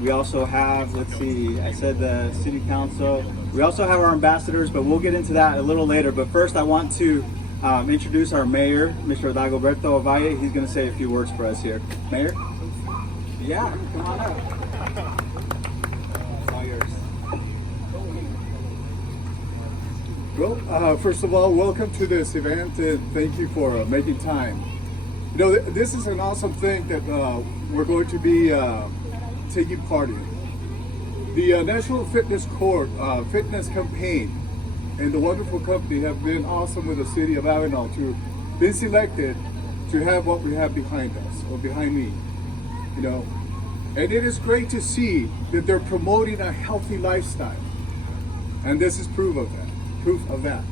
We also have, let's see, I said the city council. We also have our ambassadors, but we'll get into that a little later. But first I want to introduce our mayor, Mr. Dagoberto Ovalle. He's going to say a few words for us here. Mayor? Yeah, come on up. It's all yours. Well, first of all, welcome to this event and thank you for making time. You know, this is an awesome thing that we're going to be taking part in. The National Fitness Court Fitness Campaign and the wonderful company have been awesome with the City of Avenal to be selected to have what we have behind us, or behind me, you know. And it is great to see that they're promoting a healthy lifestyle. And this is proof of that.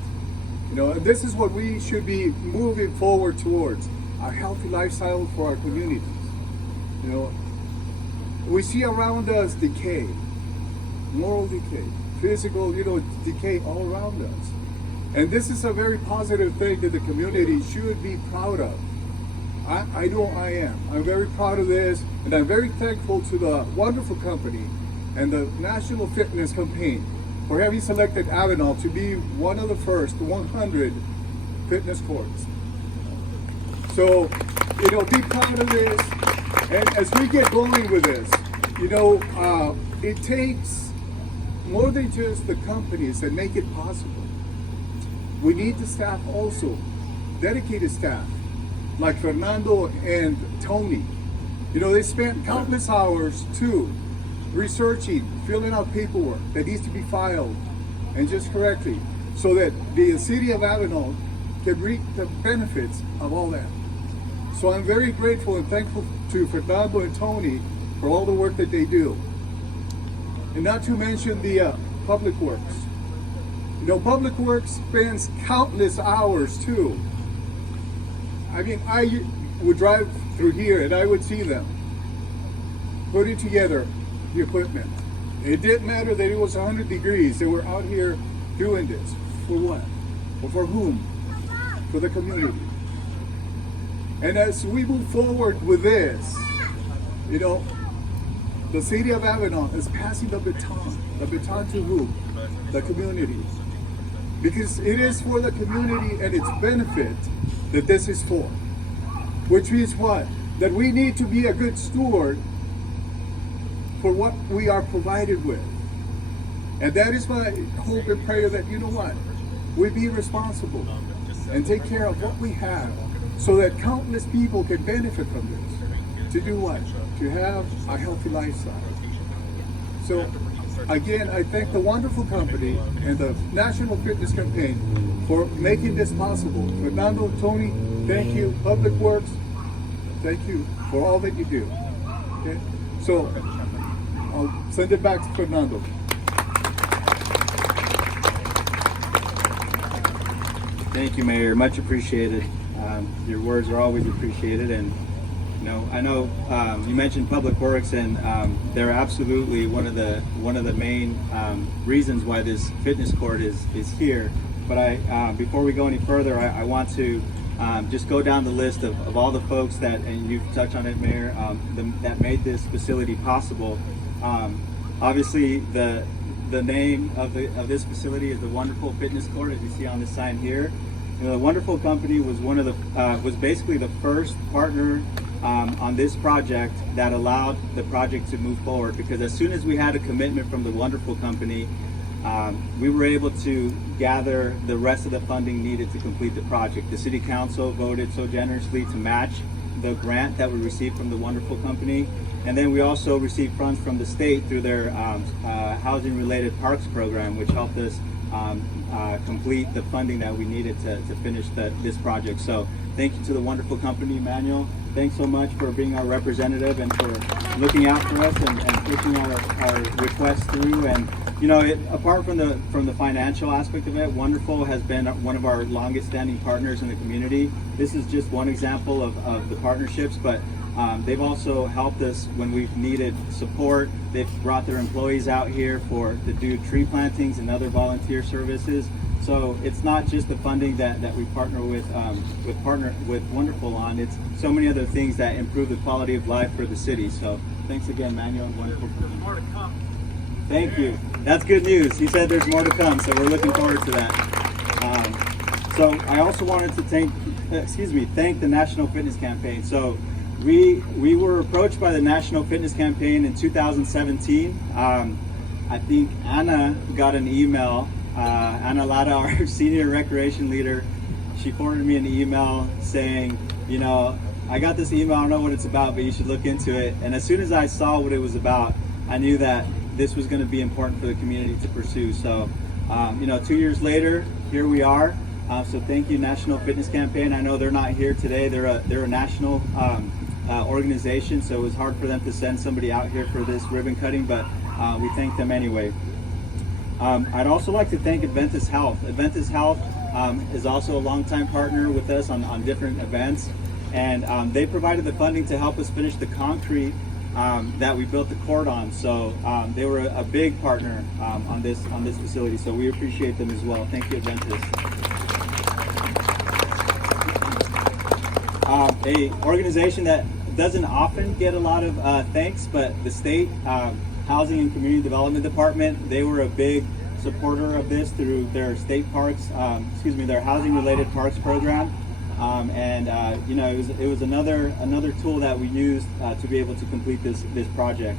You know, and this is what we should be moving forward towards, a healthy lifestyle for our communities. You know, we see around us decay, moral decay, physical, you know, decay all around us. And this is a very positive thing that the community should be proud of. I know I am. I'm very proud of this, and I'm very thankful to the wonderful company and the National Fitness Campaign for having selected Avenal to be one of the first 100 fitness courts. So, you know, be proud of this. And as we get going with this, you know, it takes more than just the companies that make it possible. We need the staff also, dedicated staff, like Fernando and Tony. You know, they spent countless hours too, researching, filling out paperwork that needs to be filed and just correctly, so that the City of Avenal can reap the benefits of all that. So I'm very grateful and thankful to Fernando and Tony for all the work that they do. And not to mention the Public Works. You know, Public Works spends countless hours too. I mean, I would drive through here and I would see them putting together the equipment. It didn't matter that it was 100 degrees. They were out here doing this. For what? Or for whom? For the community. And as we move forward with this, you know, the City of Avenal is passing the baton. The baton to whom? The community. Because it is for the community and its benefit that this is for. Which means what? That we need to be a good steward for what we are provided with. And that is my hope and prayer that, you know what? We be responsible and take care of what we have so that countless people can benefit from this. To do what? To have a healthy lifestyle. So again, I thank the wonderful company and the National Fitness Campaign for making this possible. Fernando, Tony, thank you. Public Works, thank you for all that you do. Okay? So I'll send it back to Fernando. Thank you, Mayor. Much appreciated. Your words are always appreciated, and you know, I know you mentioned Public Works, and they're absolutely one of the main reasons why this fitness court is here. But before we go any further, I want to just go down the list of all the folks that, and you've touched on it, Mayor, that made this facility possible. Obviously, the name of this facility is the Wonderful Fitness Court, as you see on this sign here. You know, the Wonderful Company was was basically the first partner on this project that allowed the project to move forward, because as soon as we had a commitment from the Wonderful Company, we were able to gather the rest of the funding needed to complete the project. The City Council voted so generously to match the grant that we received from the Wonderful Company, and then we also received funds from the state through their housing-related parks program, which helped us complete the funding that we needed to finish this project. So thank you to the Wonderful Company, Emmanuel. Thanks so much for being our representative and for looking out for us and pushing our requests through. And you know, apart from the financial aspect of it, Wonderful has been one of our longest standing partners in the community. This is just one example of the partnerships, but they've also helped us when we've needed support. They've brought their employees out here to do tree plantings and other volunteer services. So it's not just the funding that we partner with Wonderful on. It's so many other things that improve the quality of life for the city. So Thanks again, Manuel. Wonderful. There's more to come. Thank you. That's good news. He said there's more to come, so we're looking forward to that. So I also wanted to thank the National Fitness Campaign. So we were approached by the National Fitness Campaign in 2017. I think Anna got an email. Anna Lara, our senior recreation leader, she forwarded me an email saying, you know, I got this email, I don't know what it's about, but you should look into it. And as soon as I saw what it was about, I knew that this was going to be important for the community to pursue. So, you know, 2 years later, here we are. So thank you, National Fitness Campaign. I know they're not here today. They're a national organization, so it was hard for them to send somebody out here for this ribbon cutting, but we thank them anyway. I'd also like to thank Adventist Health. Adventist Health is also a longtime partner with us on different events, and they provided the funding to help us finish the concrete that we built the court on. So they were a big partner on this facility. So we appreciate them as well. Thank you, Adventist. A organization that doesn't often get a lot of thanks, but the state Housing and Community Development Department, they were a big supporter of this through their state parks, their housing related parks program. You know, it was another tool that we used to be able to complete this project.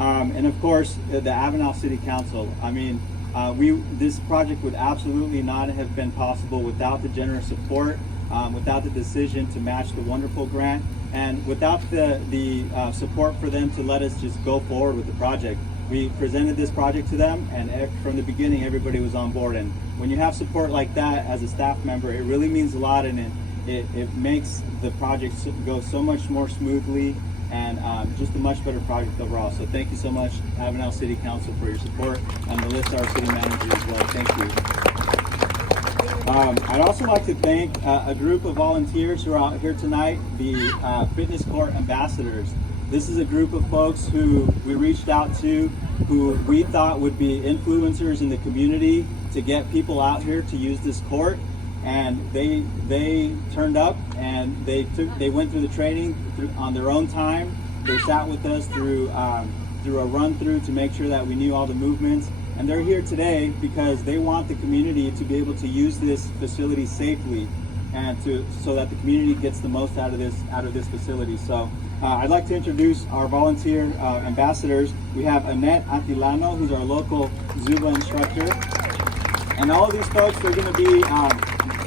And of course, the Avenal City Council. I mean, this project would absolutely not have been possible without the generous support, without the decision to match the wonderful grant, and without the support for them to let us just go forward with the project. We presented this project to them, and from the beginning, everybody was on board. And when you have support like that as a staff member, it really means a lot, and it makes the project go so much more smoothly, and just a much better project overall. So thank you so much, Avenal City Council, for your support, and Melissa, our city manager, as well. Thank you. I'd also like to thank a group of volunteers who are out here tonight, the Fitness Court Ambassadors. This is a group of folks who we reached out to, who we thought would be influencers in the community to get people out here to use this court. And they turned up, and they went through the training on their own time. They sat with us through a run through to make sure that we knew all the movements. And they're here today because they want the community to be able to use this facility safely, and so that the community gets the most out of this facility. So I'd like to introduce our volunteer ambassadors. We have Annette Atilano, who's our local Zumba instructor, and all of these folks are going to be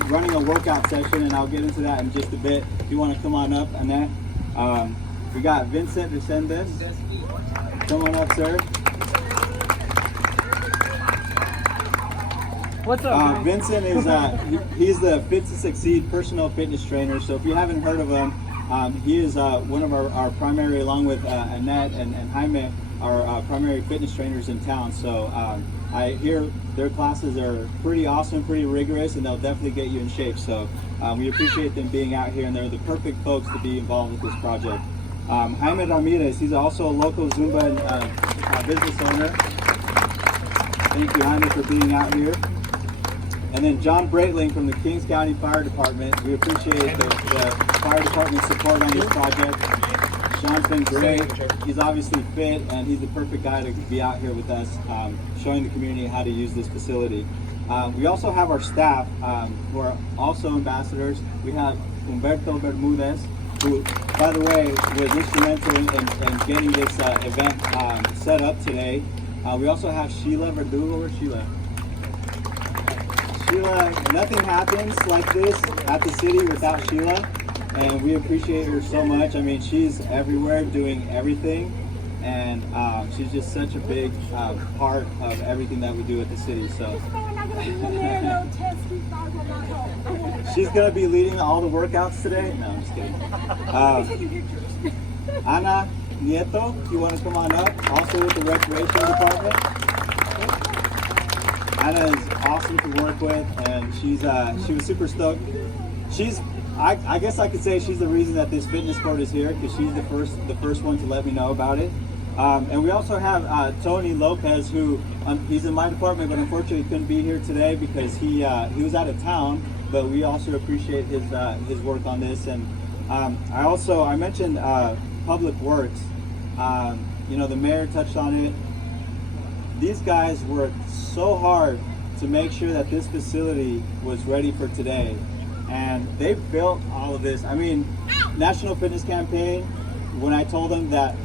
running a workout session, and I'll get into that in just a bit. If you want to come on up, Annette. We got Vincent Resendez. Come on up, sir. What's up, Vincent is he's the Fit to Succeed personal fitness trainer. So if you haven't heard of him, he is one of our primary, along with Annette and Jaime, our primary fitness trainers in town. So I hear their classes are pretty awesome, pretty rigorous, and they'll definitely get you in shape. So we appreciate them being out here, and they're the perfect folks to be involved with this project. Jaime Ramirez, he's also a local Zumba business owner. Thank you, Jaime, for being out here. And then John Breitling from the Kings County Fire Department. We appreciate the fire department's support on this project. Sean's been great. He's obviously fit, and he's the perfect guy to be out here with us, showing the community how to use this facility. We also have our staff who are also ambassadors. We have Humberto Bermudez, who, by the way, was instrumental in getting this event set up today. We also have Sheila Verdugo. Where's Sheila? Sheila, nothing happens like this at the city without Sheila, and we appreciate her so much. I mean, she's everywhere doing everything, and she's just such a big part of everything that we do at the city. So she's gonna be leading all the workouts today. No, I'm just kidding. Ana Nieto, you want to come on up? Also with the recreation department. Anna is awesome to work with, and she was super stoked. I guess I could say she's the reason that this fitness court is here, because she's the first one to let me know about it. And we also have Tony Lopez, who he's in my department, but unfortunately couldn't be here today because he was out of town. But we also appreciate his work on this. And I mentioned Public Works. The mayor touched on it. These guys worked so hard to make sure that this facility was ready for today. And they built all of this. I mean, National Fitness Campaign, when I told them that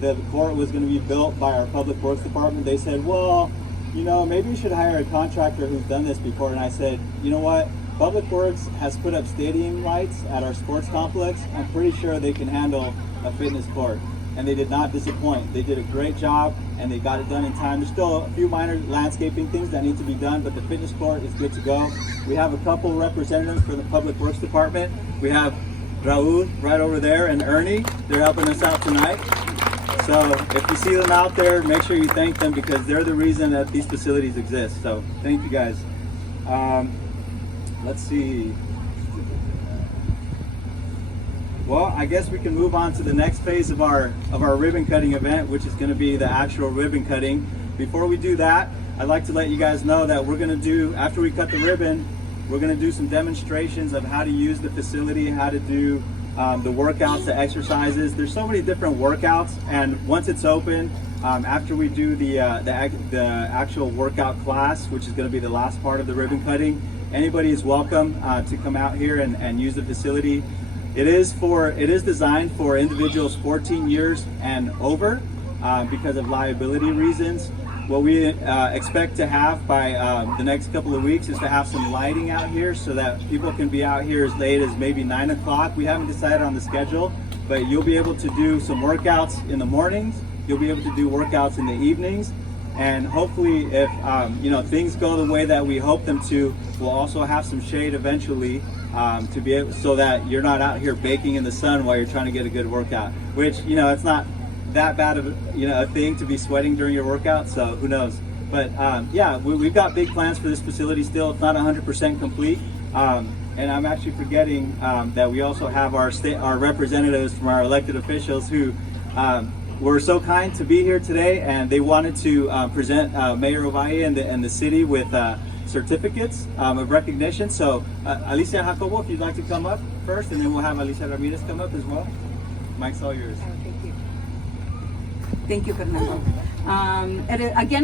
the court was going to be built by our Public Works Department, they said, well, maybe you should hire a contractor who's done this before. And I said, you know what? Public Works has put up stadium lights at our sports complex. I'm pretty sure they can handle a fitness court. And they did not disappoint. They did a great job and they got it done in time. There's still a few minor landscaping things that need to be done, but the fitness court is good to go. We have a couple representatives for the Public Works Department. We have Raul right over there and Ernie. They're helping us out tonight. So if you see them out there, make sure you thank them because they're the reason that these facilities exist. So thank you guys. Let's see. Well, I guess we can move on to the next phase of our ribbon cutting event, which is going to be the actual ribbon cutting. Before we do that, I'd like to let you guys know that we're going to do, after we cut the ribbon, we're going to do some demonstrations of how to use the facility, how to do the workouts, the exercises. There's so many different workouts, and once it's open, after we do the actual workout class, which is going to be the last part of the ribbon cutting, anybody is welcome to come out here and use the facility. It is designed for individuals 14 years and over because of liability reasons. What we expect to have by the next couple of weeks is to have some lighting out here so that people can be out here as late as maybe 9 o'clock. We haven't decided on the schedule, but you'll be able to do some workouts in the mornings. You'll be able to do workouts in the evenings. And hopefully if things go the way that we hope them to, we'll also have some shade eventually to be able, so that you're not out here baking in the sun while you're trying to get a good workout, which it's not that bad of a thing to be sweating during your workout, so who knows. But we've got big plans for this facility still. It's not 100% complete, and I'm actually forgetting that we also have our representatives from our elected officials who were so kind to be here today, and they wanted to present Mayor Ovalle and the city with certificates of recognition. So Alicia Jacobo, if you'd like to come up first, and then we'll have Alicia Ramirez come up as well. Mike's all yours. Thank you, Fernando. Again,